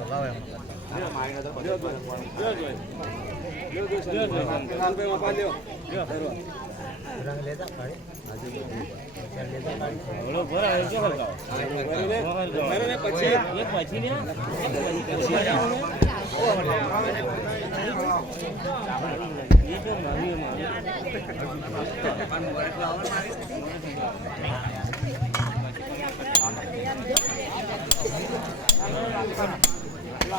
મોઢા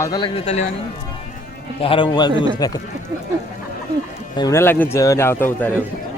આવતા લાગે જૂતા લેવાની? મોબાઈલ ઉતારે એમને લાગ્યું જવાને આવતા ઉતાર્યો.